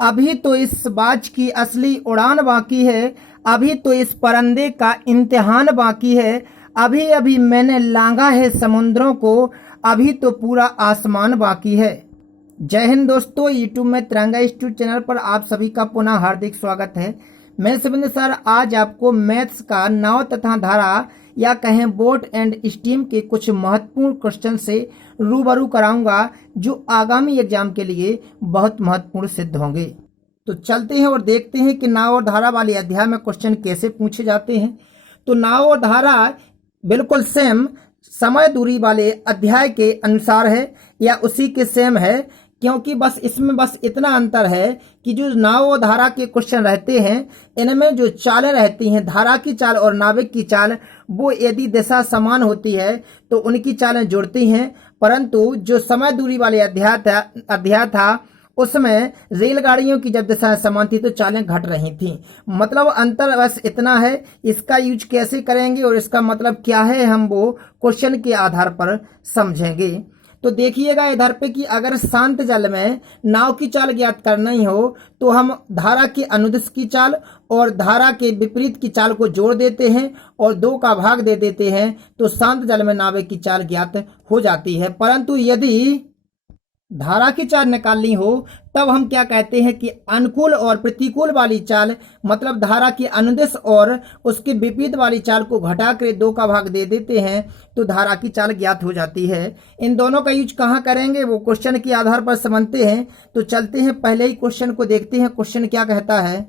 अभी तो इस बाज की असली उड़ान बाकी है, अभी तो इस परिंदे का इम्तिहान बाकी है, अभी अभी मैंने लांघा है समुद्रों को, अभी तो पूरा आसमान बाकी है। जय हिंद दोस्तों, यूट्यूब में तिरंगा इंस्टीट्यूट चैनल पर आप सभी का पुनः हार्दिक स्वागत है। मैं शिवेंद्र सर आज आपको मैथ्स का नाव तथा धारा या कहें बोट एंड स्टीम के कुछ महत्वपूर्ण क्वेश्चन से रूबरू कराऊंगा जो आगामी एग्जाम के लिए बहुत महत्वपूर्ण सिद्ध होंगे। तो चलते हैं और देखते हैं कि नाव और धारा वाले अध्याय में क्वेश्चन कैसे पूछे जाते हैं। तो नाव और धारा बिल्कुल सेम समय दूरी वाले अध्याय के अनुसार है या उसी के सेम है, क्योंकि बस इसमें बस इतना अंतर है कि जो नाव और धारा के क्वेश्चन रहते हैं इनमें जो चालें रहती हैं, धारा की चाल और नाविक की चाल, वो यदि दिशा समान होती है तो उनकी चालें जुड़ती हैं, परंतु जो समय दूरी वाले अध्याय था उसमें रेलगाड़ियों की जब दिशाएं समान थी तो चालें घट रही थी। मतलब अंतर बस इतना है। इसका यूज कैसे करेंगे और इसका मतलब क्या है हम वो क्वेश्चन के आधार पर समझेंगे। तो देखिएगा इधर पे कि अगर शांत जल में नाव की चाल ज्ञात करना ही हो तो हम धारा के अनुदिश की चाल और धारा के विपरीत की चाल को जोड़ देते हैं और 2 का भाग दे देते हैं तो शांत जल में नावे की चाल ज्ञात हो जाती है। परंतु यदि धारा की चाल निकालनी हो तब हम क्या कहते हैं कि अनुकूल और प्रतिकूल वाली चाल, मतलब धारा की अनुदिश और उसके विपरीत वाली चाल को घटाकर 2 का भाग दे देते हैं तो धारा की चाल ज्ञात हो जाती है। इन दोनों का यूज कहाँ करेंगे वो क्वेश्चन के आधार पर समझते हैं। तो चलते हैं पहले ही क्वेश्चन को देखते हैं। क्वेश्चन क्या कहता है?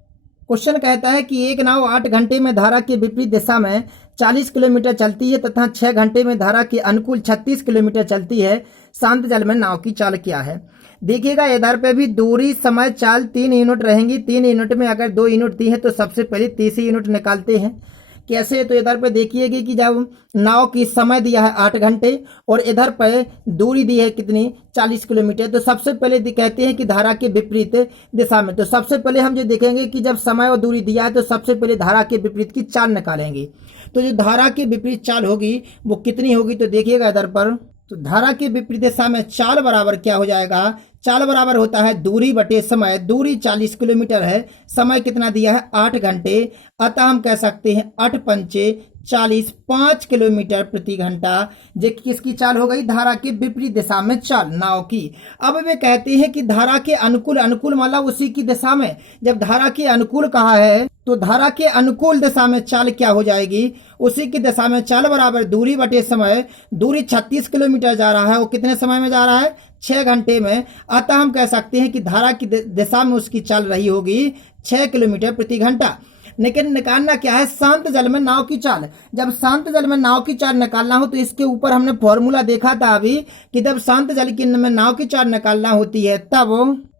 क्वेश्चन कहता है कि एक नाव 8 घंटे में धारा के विपरीत दिशा में 40 किलोमीटर चलती है तथा 6 घंटे में धारा के अनुकूल 36 किलोमीटर चलती है। शांत जल में नाव की चाल क्या है? देखिएगा इधर पे भी दूरी, समय, चाल 3 यूनिट रहेंगी। 3 यूनिट में अगर 2 यूनिट दी है तो सबसे पहले तीसरी यूनिट निकालते हैं। कैसे? तो इधर पे देखिएगा कि जब नाव की समय दिया है 8 घंटे और इधर पे दूरी दी है कितनी, 40 किलोमीटर, तो सबसे पहले कहते हैं कि धारा के विपरीत दिशा में। तो सबसे पहले हम जो देखेंगे कि जब समय और दूरी दिया है तो सबसे पहले धारा के विपरीत की चाल निकालेंगे। तो जो धारा की विपरीत चाल होगी वो कितनी होगी? तो देखिएगा इधर पर, तो धारा के विपरीत दिशा में चाल बराबर क्या हो जाएगा? चाल बराबर होता है दूरी बटे समय। दूरी 40 किलोमीटर है, समय कितना दिया है? 8 घंटे। अतः हम कह सकते हैं 8 पंचे 40, 5 किलोमीटर प्रति घंटा। जो किसकी चाल हो गई? धारा के विपरीत दिशा में चाल नाव की। अब वे कहते हैं कि धारा के अनुकूल, अनुकूल मतलब उसी की दिशा में, जब धारा के अनुकूल कहा है तो धारा के अनुकूल दिशा में चाल क्या हो जाएगी? उसी की दिशा में चाल बराबर दूरी बटे समय। दूरी 36 किलोमीटर जा रहा है, वो कितने समय में जा रहा है? 6 घंटे में। अतः हम कह सकते हैं कि धारा की दिशा में उसकी चाल रही होगी 6 किलोमीटर प्रति घंटा। लेकिन निकालना क्या है? शांत जल में नाव की चाल। जब शांत जल में नाव की चाल निकालना हो तो इसके ऊपर हमने फॉर्मूला देखा था अभी कि जब शांत जल की में नाव की चाल निकालना होती है तब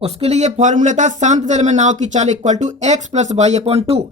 उसके लिए फॉर्मूला था शांत जल में नाव की चाल इक्वल टू x + y/2।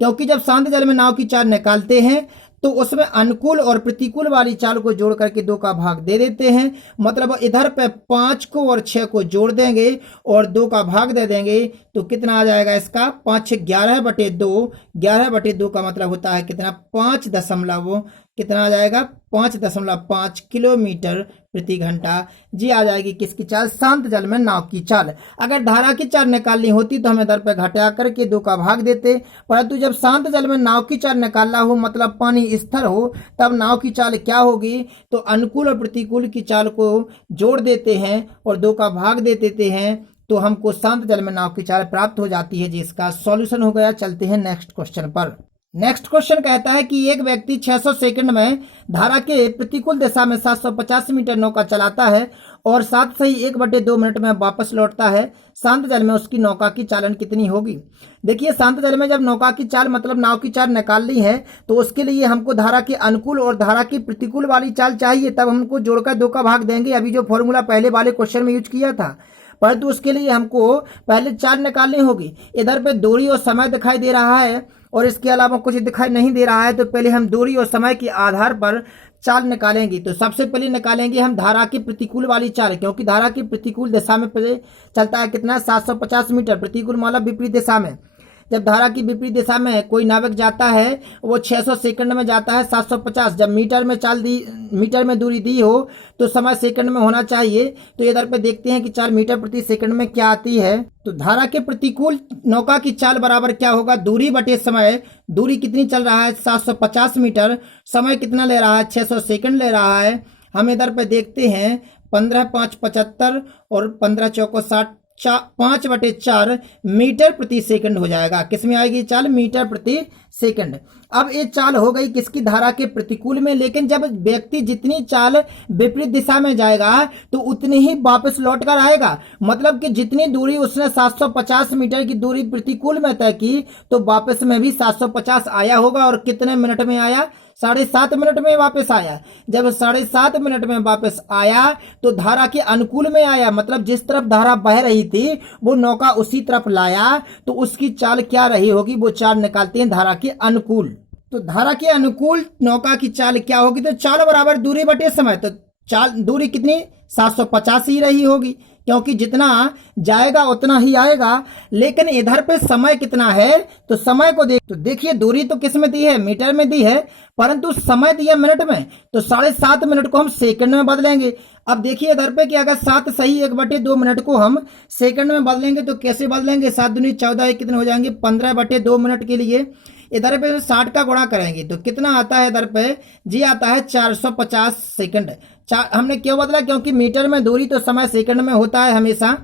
क्योंकि जब शांत जल में नाव की चाल निकालते हैं तो उसमें अनुकूल और प्रतिकूल वाली चाल को जोड़ करके 2 का भाग दे देते हैं। मतलब इधर पे 5 को और 6 को जोड़ देंगे और 2 का भाग दे देंगे तो कितना आ जाएगा इसका? 5 11/2। 11/2 का मतलब होता है कितना? 5 दशमलव कितना आ जाएगा? 5.5 किलोमीटर प्रति घंटा। जी आ जाएगी किसकी चाल? शांत जल में नाव की चाल। अगर धारा की चाल निकालनी होती तो हम इधर पे घटा करके 2 का भाग देते, परंतु जब शांत जल में नाव की चाल निकालना हो, मतलब पानी स्थिर हो, तब नाव की चाल क्या होगी? तो अनुकूल और प्रतिकूल की चाल को जोड़ देते हैं और 2 का भाग दे देते हैं तो हमको शांत जल में नाव की चाल प्राप्त हो जाती है, जिसका सॉल्यूशन हो गया। चलते हैं नेक्स्ट क्वेश्चन पर। नेक्स्ट क्वेश्चन कहता है कि एक व्यक्ति 600 सेकंड में धारा के प्रतिकूल दिशा में 750 मीटर नौका चलाता है और 7 से ही 1/2 मिनट में वापस लौटता है। शांत जल में उसकी नौका की चालन कितनी होगी? देखिए शांत जल में जब नौका की चाल, मतलब नाव की चाल निकालनी है तो उसके लिए हमको धारा के अनुकूल और धारा की प्रतिकूल वाली चाल चाहिए, तब हमको जोड़कर 2 का भाग देंगे। अभी जो फॉर्मूला पहले वाले क्वेश्चन में यूज किया था, परंतु उसके लिए हमको पहले चाल निकालनी होगी। इधर पे दूरी और समय दिखाई दे रहा है और इसके अलावा कुछ दिखाई नहीं दे रहा है, तो पहले हम दूरी और समय के आधार पर चाल निकालेंगे। तो सबसे पहले निकालेंगे हम धारा की प्रतिकूल वाली चाल, क्योंकि धारा की प्रतिकूल दिशा में पहले चलता है कितना? 750 मीटर। प्रतिकूल मतलब विपरीत दिशा में। जब धारा की विपरीत दिशा में कोई नाविक जाता है वो 600 सेकंड में जाता है 750। जब मीटर में दूरी दी हो तो समय सेकंड में होना चाहिए। तो इधर पे देखते हैं कि चाल मीटर प्रति सेकंड में क्या आती है। तो धारा के प्रतिकूल नौका की चाल बराबर क्या होगा, दूरी बटे समय। दूरी कितनी चल रहा है 750 मीटर, समय कितना ले रहा है 600 सेकंड ले रहा है। हम इधर पे देखते हैं 15 5 75 और 15 चौको 60, 5/4 मीटर प्रति सेकंड हो जाएगा। किसमें आएगी चाल, मीटर प्रति सेकंड। अब ये चाल हो गई किसकी, धारा के प्रतिकूल में। लेकिन जब व्यक्ति जितनी चाल विपरीत दिशा में जाएगा तो उतनी ही वापस लौट कर आएगा। मतलब कि जितनी दूरी उसने 750 मीटर की दूरी प्रतिकूल में तय की तो वापस में भी 750 आया होगा। और कितने मिनट में आया, 7.5 मिनट में वापस आया। जब 7.5 मिनट में वापस आया तो धारा के अनुकूल में आया, मतलब जिस तरफ धारा बह रही थी वो नौका उसी तरफ लाया। तो उसकी चाल क्या रही होगी, वो चाल निकालते हैं धारा के अनुकूल। तो धारा के अनुकूल नौका की चाल क्या होगी, तो चाल बराबर दूरी बटे समय। तो चाल दूरी कितनी 750 ही रही होगी, क्योंकि जितना जाएगा उतना ही आएगा। लेकिन इधर पे समय कितना है, तो समय को तो देखिए दूरी तो किस में दी है, मीटर में दी है, परंतु समय दिया मिनट में। तो 7.5 मिनट को हम सेकंड में बदलेंगे। अब देखिए इधर पे कि अगर 7 सही 1/2 मिनट को हम सेकंड में बदलेंगे तो कैसे बदलेंगे, 7 दूनी 14, कितने हो जाएंगे 15/2 मिनट के लिए। इधर पे 60 का गुणा करेंगे तो कितना आता है, इधर पे जी आता है 450 सेकंड। हमने क्यों बदला, क्योंकि मीटर में दूरी तो समय सेकंड में होता है हमेशा।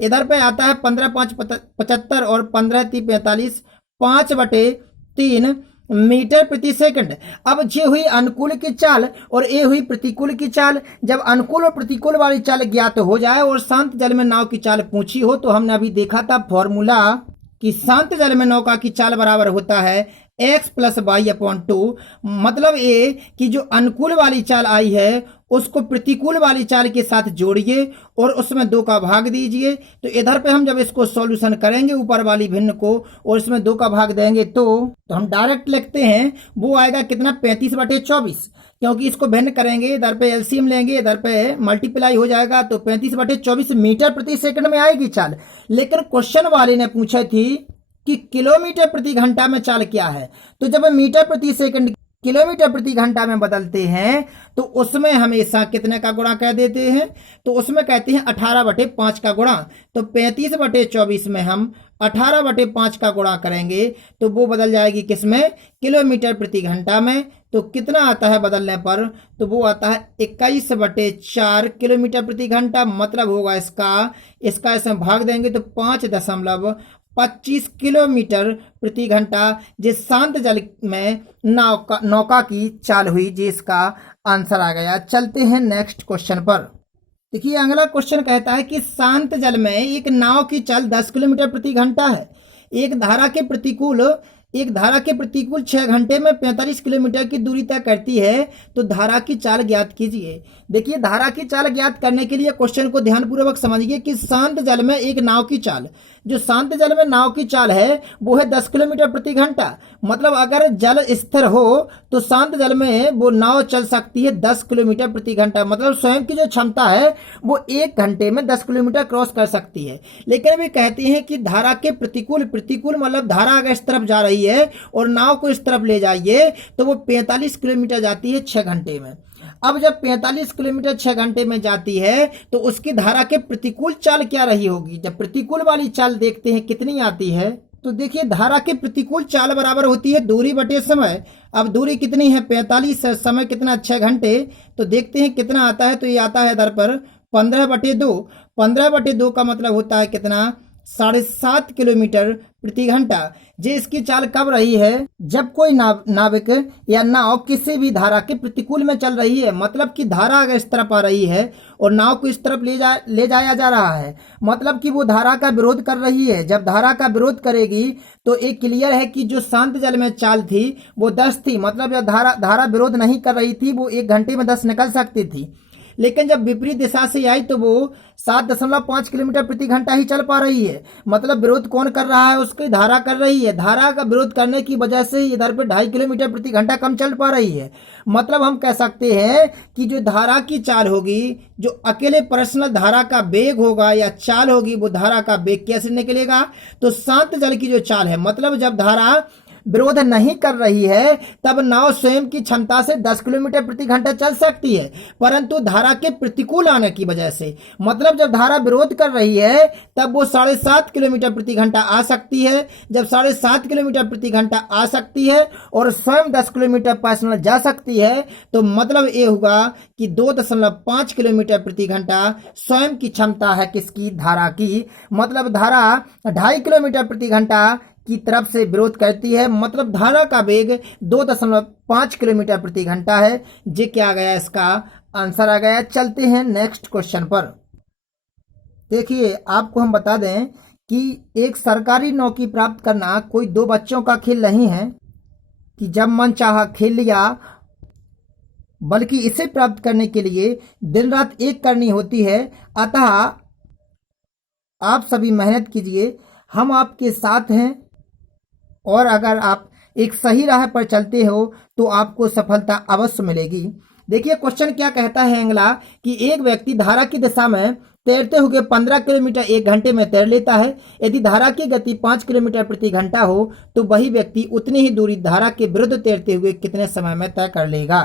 इधर पे आता है 15 5 75 और 15 3 45, 5/3 मीटर प्रति सेकंड। अब ये हुई अनुकूल की चाल और ये हुई प्रतिकूल की चाल। जब अनुकूल और प्रतिकूल वाली चाल ज्ञात हो जाए और शांत जल में नाव की चाल पूछी हो तो हमने अभी देखा था फॉर्मूला कि शांत जल में नौका की चाल बराबर होता है x + y/2। मतलब ये कि जो अनुकूल वाली चाल आई है उसको प्रतिकूल वाली चाल के साथ जोड़िए और उसमें 2 का भाग दीजिए। तो इधर पे हम जब इसको सॉल्यूशन करेंगे ऊपर वाली भिन्न को और इसमें 2 का भाग देंगे तो हम डायरेक्ट लिखते हैं वो आएगा कितना 35/24, क्योंकि इसको भिन्न करेंगे, इधर पे एलसीएम लेंगे, इधर पे मल्टीप्लाई हो जाएगा तो 35/24 मीटर प्रति सेकंड में आएगी चाल। लेकिन क्वेश्चन वाले ने पूछा थी कि किलोमीटर प्रति घंटा में चाल क्या है। तो जब हम मीटर प्रति सेकंड किलोमीटर प्रति घंटा में बदलते हैं तो उसमें हमेशा कितने का गुणा कह देते हैं, तो उसमें कहते हैं 18/5 का गुणा। तो 35/24 में हम 18/5 का गुणा करेंगे तो वो बदल जाएगी किसमें, किलोमीटर प्रति घंटा में। तो कितना आता है बदलने पर, तो वो आता है 21/4 किलोमीटर प्रति घंटा। मतलब होगा इसका इसमें भाग देंगे तो 5.25 किलोमीटर प्रति घंटा जिस शांत जल में नौका की चाल हुई, जिसका आंसर आ गया। चलते हैं नेक्स्ट क्वेश्चन पर। देखिए अगला क्वेश्चन कहता है कि शांत जल में एक नाव की चाल 10 किलोमीटर प्रति घंटा है। एक धारा के प्रतिकूल 6 घंटे में 45 किलोमीटर की दूरी तय करती है। तो धारा की चाल ज्ञात कीजिए। देखिए धारा की चाल ज्ञात करने के लिए क्वेश्चन को ध्यानपूर्वक समझिए कि शांत जल में एक नाव की चाल, जो शांत जल में नाव की चाल है वो है 10 किलोमीटर प्रति घंटा। मतलब अगर जल स्थिर हो तो शांत जल में वो नाव चल सकती है 10 किलोमीटर प्रति घंटा। मतलब स्वयं की जो क्षमता है वो 1 घंटे में 10 किलोमीटर क्रॉस कर सकती है। लेकिन वे कहते हैं कि धारा के प्रतिकूल मतलब धारा अगर इस तरफ जा रही है और नाव को इस तरफ ले जाइए तो वो 45 किलोमीटर जाती है 6 घंटे में। अब जब 45 किलोमीटर 6 घंटे में जाती है तो उसकी धारा के प्रतिकूल चाल क्या रही होगी। जब प्रतिकूल वाली चाल देखते हैं कितनी आती है, तो देखिए धारा के प्रतिकूल चाल बराबर होती है दूरी बटे समय। अब दूरी कितनी है 45 है, समय कितना 6 घंटे। तो देखते हैं कितना आता है, तो ये आता है इधर पर 15/2। 15/2 का मतलब होता है कितना 7.5 किलोमीटर प्रति घंटा। जे इसकी चाल कब रही है, जब कोई नाविक या नाव किसी भी धारा के प्रतिकूल में चल रही है। मतलब कि धारा अगर इस तरफ आ रही है और नाव को इस तरफ ले जाया जा रहा है, मतलब कि वो धारा का विरोध कर रही है। जब धारा का विरोध करेगी तो एक क्लियर है कि जो शांत जल में चाल थी वो 10 थी। मतलब जब धारा विरोध नहीं कर रही थी वो 1 घंटे में 10 निकल सकती थी। लेकिन जब विपरीत दिशा से आई तो वो 7.5 किलोमीटर प्रति घंटा ही चल पा रही है। मतलब विरोध कौन कर रहा है? उसकी धारा कर रही है। धारा का विरोध करने की वजह से इधर पे 2.5 किलोमीटर प्रति घंटा कम चल पा रही है। मतलब हम कह सकते हैं कि जो धारा की चाल होगी, जो अकेले पर्सनल धारा का वेग होगा या चाल होगी, वो धारा का वेग कैसे निकलेगा? तो शांत जल की जो चाल है, मतलब जब धारा विरोध नहीं कर रही है तब नाव स्वयं की क्षमता से 10 किलोमीटर प्रति घंटा चल सकती है, परंतु धारा के प्रतिकूल आने की वजह से, मतलब जब धारा विरोध कर रही है तब वो 7.5 किलोमीटर प्रति घंटा आ सकती है। जब 7.5 किलोमीटर प्रति घंटा आ सकती है और स्वयं 10 किलोमीटर पर्सनल जा सकती है, तो मतलब ये होगा कि 2.5 किलोमीटर प्रति घंटा स्वयं की क्षमता है किसकी? धारा की। मतलब धारा 2.5 किलोमीटर प्रति घंटा की तरफ से विरोध करती है। मतलब धारा का वेग 2.5 किलोमीटर प्रति घंटा है। ये क्या आ गया? इसका आंसर आ गया। चलते हैं नेक्स्ट क्वेश्चन पर। देखिए, आपको हम बता दें कि एक सरकारी नौकरी प्राप्त करना कोई दो बच्चों का खेल नहीं है कि जब मन चाहा खेल लिया, बल्कि इसे प्राप्त करने के लिए दिन रात एक करनी होती है। अतः आप सभी मेहनत कीजिए, हम आपके साथ हैं, और अगर आप एक सही राह पर चलते हो तो आपको सफलता अवश्य मिलेगी। देखिए, क्वेश्चन क्या कहता है अगला कि एक व्यक्ति धारा की दिशा में तैरते हुए 15 किलोमीटर 1 घंटे में तैर लेता है। यदि धारा की गति 5 किलोमीटर प्रति घंटा हो तो वही व्यक्ति उतनी ही दूरी धारा के विरुद्ध तैरते हुए कितने समय में तय कर लेगा?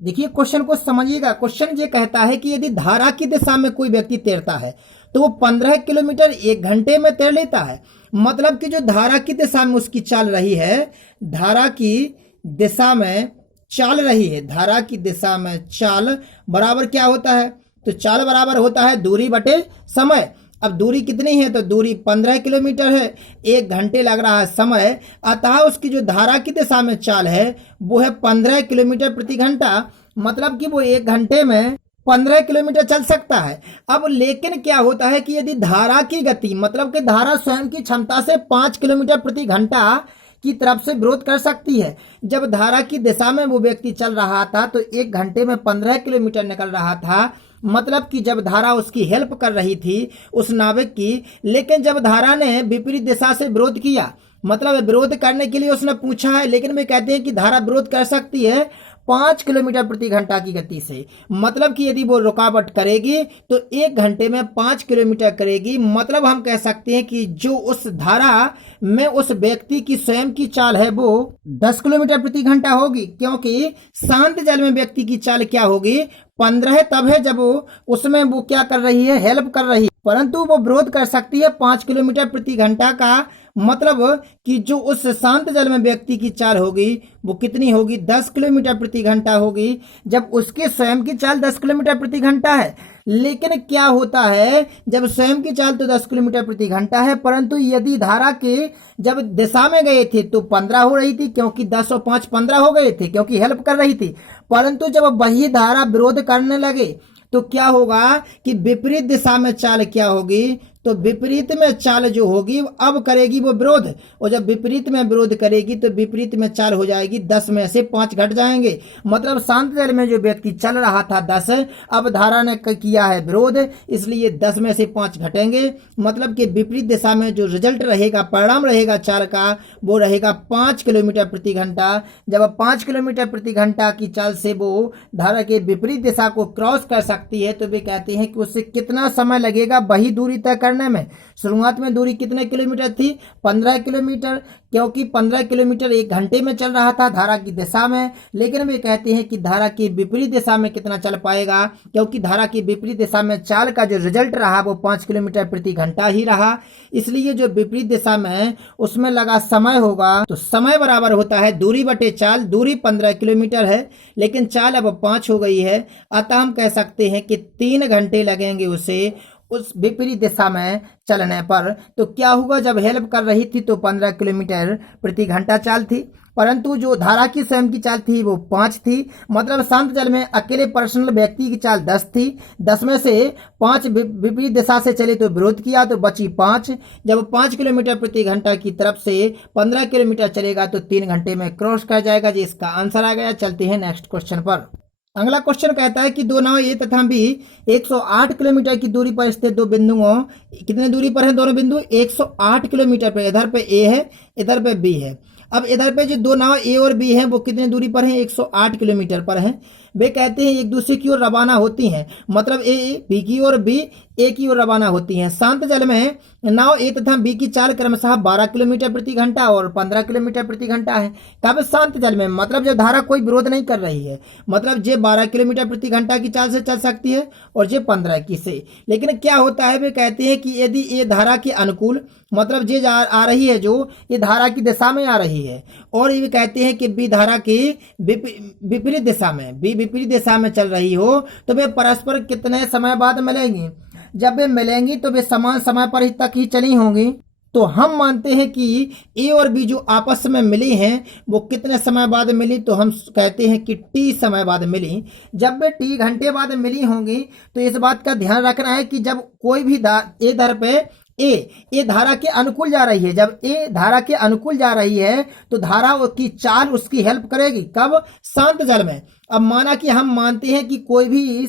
देखिए, क्वेश्चन को समझिएगा। क्वेश्चन ये कहता है कि यदि धारा की दिशा में कोई व्यक्ति तैरता है तो वो 15 किलोमीटर 1 घंटे में तैर लेता है। मतलब कि जो धारा की दिशा में उसकी चाल रही है, धारा की दिशा में चाल रही है, धारा की दिशा में चाल बराबर क्या होता है? तो चाल बराबर होता है दूरी बटे समय। अब दूरी कितनी है? तो दूरी 15 किलोमीटर है, 1 घंटे लग रहा है समय, अतः उसकी जो धारा की दिशा में चाल है वो है 15 किलोमीटर प्रति घंटा। मतलब कि वो 1 घंटे में 15 किलोमीटर चल सकता है। अब लेकिन क्या होता है कि यदि धारा की गति, मतलब कि धारा स्वयं की क्षमता से 5 किलोमीटर प्रति घंटा की तरफ से विरोध कर सकती है। जब धारा की दिशा में वो व्यक्ति चल रहा था तो 1 घंटे में 15 किलोमीटर निकल रहा था। मतलब कि जब धारा उसकी हेल्प कर रही थी उस नाविक की, लेकिन जब धारा ने विपरीत दिशा से विरोध किया, मतलब विरोध करने के लिए उसने पूछा है, लेकिन वे कहते हैं कि धारा विरोध कर सकती है 5 किलोमीटर प्रति घंटा की गति से। मतलब कि यदि वो रुकावट करेगी तो 1 घंटे में 5 किलोमीटर करेगी। मतलब हम कह सकते हैं कि जो उस धारा में उस व्यक्ति की स्वयं की चाल है वो 10 किलोमीटर प्रति घंटा होगी, क्योंकि शांत जल में व्यक्ति की चाल क्या होगी? 15 तब है जब वो उसमें वो क्या कर रही है? हेल्प कर रही है, परंतु वो विरोध कर सकती है 5 किलोमीटर प्रति घंटा का। मतलब कि जो उस शांत जल में व्यक्ति की चाल होगी वो कितनी होगी? 10 किलोमीटर प्रति घंटा होगी, जब उसकी स्वयं की चाल 10 किलोमीटर प्रति घंटा है। लेकिन क्या होता है, जब स्वयं की चाल तो 10 किलोमीटर प्रति घंटा है, परंतु यदि धारा के जब दिशा में गए थे तो 15 हो रही थी, क्योंकि 10 और 5 15 हो गए थे, क्योंकि हेल्प कर रही थी। परंतु जब वही धारा विरोध करने लगे तो क्या होगा कि विपरीत दिशा में चाल क्या होगी? तो विपरीत में चाल जो होगी अब करेगी वो विरोध, और जब विपरीत में विरोध करेगी तो विपरीत में चाल हो जाएगी 10 में से 5 घट जाएंगे। मतलब शांत जल में जो व्यक्ति चल रहा था 10, अब धारा ने किया है विरोध, इसलिए 10 में से 5 घटेंगे। मतलब कि विपरीत दिशा में जो रिजल्ट रहेगा, परिणाम रहेगा चाल का, वो रहेगा 5 किलोमीटर प्रति घंटा। जब 5 किलोमीटर प्रति घंटा की चाल से वो धारा के विपरीत दिशा को क्रॉस कर सकती है तो वे कहते हैं कि उससे कितना समय लगेगा वही दूरी तय करने में। शुरुआत में दूरी कितने किलोमीटर थी? 15 किलोमीटर, क्योंकि 15 किलोमीटर 1 घंटे में चल रहा था धारा की दिशा में। लेकिन वे कहते हैं कि धारा की विपरीत दिशा में कितना चल पाएगा, क्योंकि धारा की विपरीत दिशा में चाल का जो रिजल्ट रहा वो 5 किलोमीटर प्रति घंटा ही रहा। इसलिए जो विपरीत दिशा में उसमें लगा समय होगा, तो समय बराबर होता है दूरी बटे चाल। दूरी 15 किलोमीटर है, लेकिन चाल अब 5 हो गई है, अतः हम कह सकते हैं कि 3 घंटे लगेंगे उसे उस विपरीत दिशा में चलने पर। तो क्या हुआ, जब हेल्प कर रही थी तो 15 किलोमीटर प्रति घंटा चाल थी, परंतु जो धारा की स्वयं की चाल थी वो 5 थी। मतलब शांत जल में अकेले पर्सनल व्यक्ति की चाल 10 थी, 10 में से 5 विपरीत दिशा से चले तो विरोध किया तो बची 5। जब 5 किलोमीटर प्रति घंटा की तरफ से 15 किलोमीटर चलेगा तो 3 घंटे में क्रॉस कर जाएगा। जी इसका आंसर आ गया। चलते हैं नेक्स्ट क्वेश्चन पर। अगला क्वेश्चन कहता है कि दो नाव ए तथा बी 108 किलोमीटर की दूरी पर स्थित दो बिंदुओं, कितने दूरी पर है दोनों बिंदु? 108 किलोमीटर पर। इधर पे ए है, इधर पे बी है। अब इधर पे जो दो नाव ए और बी हैं वो कितने दूरी पर हैं? 108 किलोमीटर पर हैं। वे कहते हैं एक दूसरे की ओर रवाना होती हैं, मतलब ए बी की ओर, बी ए की ओर रवाना होती हैं। शांत जल में नाव ए तथा बी की चाल क्रमशः 12 किलोमीटर प्रति घंटा और 15 किलोमीटर प्रति घंटा है। कब? शांत जल में, मतलब जब धारा कोई विरोध नहीं कर रही है, मतलब जे 12 किलोमीटर प्रति घंटा की चाल से चल सकती है और जे 15 की से। लेकिन क्या होता है, वे कहते हैं कि यदि ये धारा के अनुकूल, मतलब जे आ रही है जो, ये धारा की दिशा में आ रही है, और ये कहते हैं कि बी धारा की विपरीत दिशा में, बी विपरीत दिशा में चल रही हो, तो वे परस्पर कितने समय बाद मिलेंगी? जब वे मिलेंगी तो वे समान समय पर ही तक ही चली होंगी। तो हम मानते हैं कि ए और बी जो आपस में मिली हैं वो कितने समय बाद मिली? तो हम कहते हैं कि टी समय बाद मिली। जब वे टी घंटे बाद मिली होंगी तो इस बात का ध्यान रखना है कि जब कोई भी ए दर पे ए धारा के अनुकूल जा रही है, जब ए धारा के अनुकूल जा रही है तो धारा की चाल उसकी हेल्प करेगी। कब? शांत जल में। अब माना कि हम मानते हैं कि कोई भी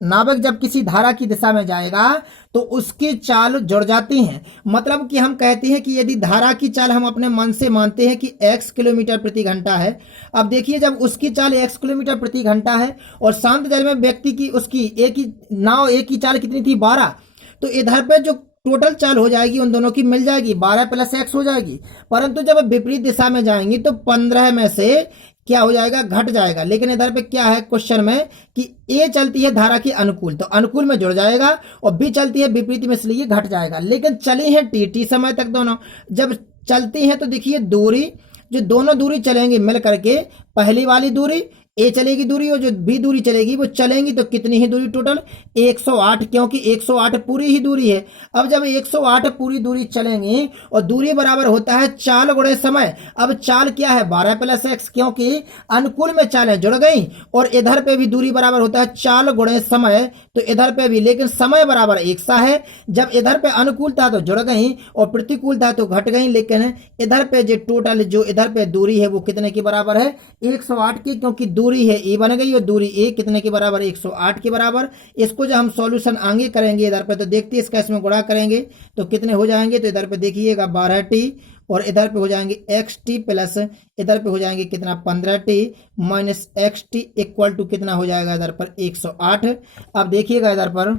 नाविक जब किसी धारा की दिशा में जाएगा तो उसकी चाल जुड़ जाती है, मतलब कि हम कहते हैं कि यदि धारा की चाल हम अपने मन से मानते हैं कि x किलोमीटर प्रति घंटा है। अब देखिए जब उसकी चाल x किलोमीटर प्रति घंटा है और शांत जल में व्यक्ति की, उसकी नाव ए की चाल कितनी थी? 12। तो इधर पे जो टोटल चाल हो जाएगी उन दोनों की मिल जाएगी, 12 + x हो जाएगी। परंतु जब विपरीत दिशा में जाएंगी तो 15 में से क्या हो जाएगा? घट जाएगा। लेकिन इधर पे क्या है क्वेश्चन में कि ए चलती है धारा के अनुकूल, तो अनुकूल में जुड़ जाएगा, और बी चलती है विपरीत में, इसलिए घट जाएगा। लेकिन चली है टी समय तक दोनों। जब चलती है तो देखिए दूरी, जो दोनों दूरी चलेंगी मिल करके, पहली वाली दूरी ए चलेगी दूरी, और जो बी दूरी चलेगी वो चलेंगी तो कितनी ही दूरी? टोटल 108, क्योंकि 108 पूरी ही दूरी है। अब जब 108 पूरी दूरी चलेंगी और दूरी बराबर होता है चाल गुणे समय। अब चाल क्या है? 12 + x, क्योंकि अनुकूल में चालें जुड़ गई, और इधर पे भी दूरी बराबर होता है चाल गुणे समय, तो इधर पे भी, लेकिन समय बराबर एक सा है। जब इधर पे अनुकूल था तो जुड़ गई और प्रतिकूल था तो घट गई, लेकिन इधर पे जो टोटल जो इधर पे दूरी है वो कितने की बराबर है? 108 की, क्योंकि दूरी है ए बन गई और दूरी ए कितने के बराबर? 108 के बराबर। इसको जब हम सॉल्यूशन आगे करेंगे इधर पे तो देखते इसका इसमें गुणा करेंगे तो कितने हो जाएंगे? तो इधर पे देखिएगा 12t, और इधर पे हो जाएंगे xt प्लस इधर पे हो जाएंगे कितना? 15t minus xt equal to कितना हो जाएगा? इधर पर 108। अब देखिएगा इधर पर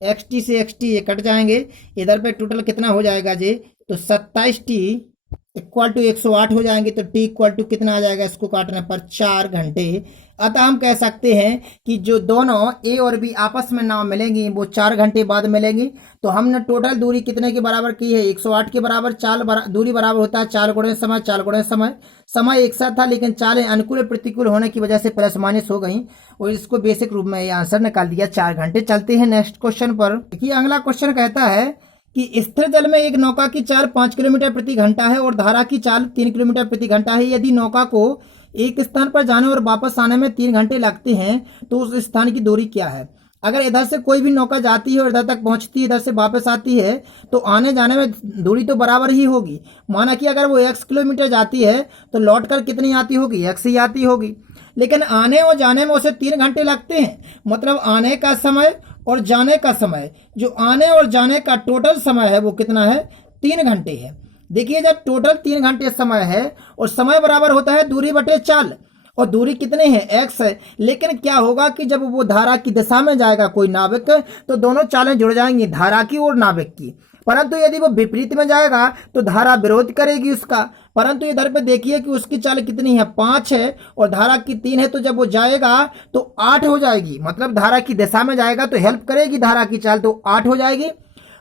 xt से xt ये कट जाएंगे, इधर पे टोटल कितना हो जाएगा जी? तो 27t इक्वल टू 108 हो जाएंगे, तो टी इक्वल टू कितना आ जाएगा? इसको काटने पर 4 घंटे। अतः हम कह सकते हैं कि जो दोनों ए और बी आपस में नाव मिलेंगी वो 4 घंटे बाद मिलेंगी। तो हमने टोटल दूरी कितने के बराबर की है? 108 के बराबर। दूरी बराबर होता है चाल गुणे समय, चाल गुणे समय। समय एक साथ था लेकिन चालें अनुकूल प्रतिकूल होने की वजह से प्लस माइनस हो गई, और इसको बेसिक रूप में ये आंसर निकाल दिया 4 घंटे। चलते हैं नेक्स्ट क्वेश्चन पर। देखिए अगला क्वेश्चन कहता है कि स्थिर जल में एक नौका की चाल 5 किलोमीटर प्रति घंटा है और धारा की चाल 3 किलोमीटर प्रति घंटा है। यदि नौका को एक स्थान पर जाने और वापस आने में 3 घंटे लगते हैं तो उस स्थान की दूरी क्या है? अगर इधर से कोई भी नौका जाती है और इधर तक पहुंचती है, इधर से वापस आती है, तो आने जाने में दूरी तो बराबर ही होगी। माना कि अगर वो x किलोमीटर जाती है तो लौट कर कितनी आती होगी? x ही आती होगी। लेकिन आने और जाने में उसे 3 घंटे लगते हैं, मतलब आने का समय और जाने का समय, जो आने और जाने का टोटल समय है वो कितना है? 3 घंटे है। देखिए जब टोटल 3 घंटे समय है और समय बराबर होता है दूरी बटे चाल, और दूरी कितने हैं? x है। लेकिन क्या होगा कि जब वो धारा की दिशा में जाएगा कोई नाविक तो दोनों चालें जुड़ जाएंगी, धारा की और नाविक की। परंतु यदि वो विपरीत में जाएगा तो धारा विरोध करेगी उसका। परंतु इधर पे देखिए कि उसकी चाल कितनी है? 5 है और धारा की 3 है, तो जब वो जाएगा तो 8 हो जाएगी, मतलब धारा की दिशा में जाएगा तो हेल्प करेगी धारा की चाल, तो 8 हो जाएगी।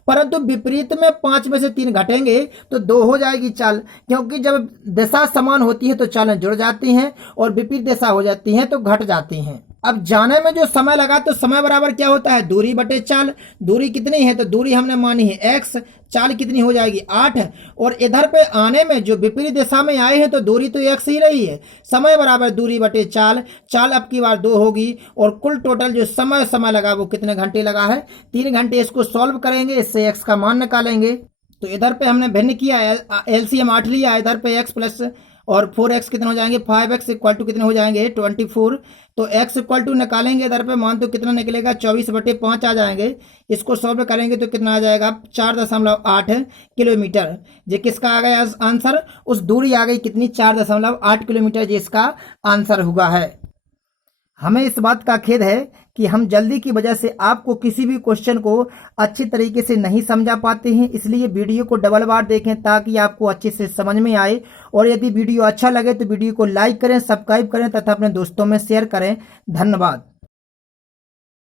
परंतु विपरीत में 5 में से 3 घटेंगे तो 2 हो जाएगी चाल, क्योंकि जब दिशा समान होती है तो चालें जुड़ जाती हैं और विपरीत दिशा हो जाती हैं तो घट जाती हैं। अब जाने में जो समय लगा तो समय बराबर क्या होता है? दूरी बटे चाल। दूरी कितनी है? तो दूरी हमने मानी है x, चाल कितनी हो जाएगी? 8। और इधर पे आने में जो विपरीत दिशा में आए हैं तो दूरी तो x ही रही है। समय बराबर दूरी बटे चाल, चाल अब की बार 2 होगी, और कुल टोटल जो समय लगा वो कितने घंटे लगा है? 3 घंटे। इसको सॉल्व करेंगे, इससे x का मान निकालेंगे। तो इधर पे हमने भिन्न किया, एलसीएम 8 लिया, इधर पे x प्लस और 4x कितने हो जाएंगे, 5x इक्वल टू कितने हो जाएंगे 24। तो x इक्वल टू निकालेंगे इधर पे, मान तो कितना निकलेगा 24/5 आ जाएंगे। इसको सॉल्व करेंगे तो कितना आ जाएगा 4.8 किलोमीटर। ये किसका आ गया आंसर, उस दूरी आ गई कितनी 4.8 किलोमीटर, जिसका आंसर हुआ है। हमें इस बात का खेद है कि हम जल्दी की वजह से आपको किसी भी क्वेश्चन को अच्छी तरीके से नहीं समझा पाते हैं, इसलिए वीडियो को डबल बार देखें ताकि आपको अच्छे से समझ में आए। और यदि वीडियो अच्छा लगे तो वीडियो को लाइक करें, सब्सक्राइब करें तथा अपने दोस्तों में शेयर करें। धन्यवाद।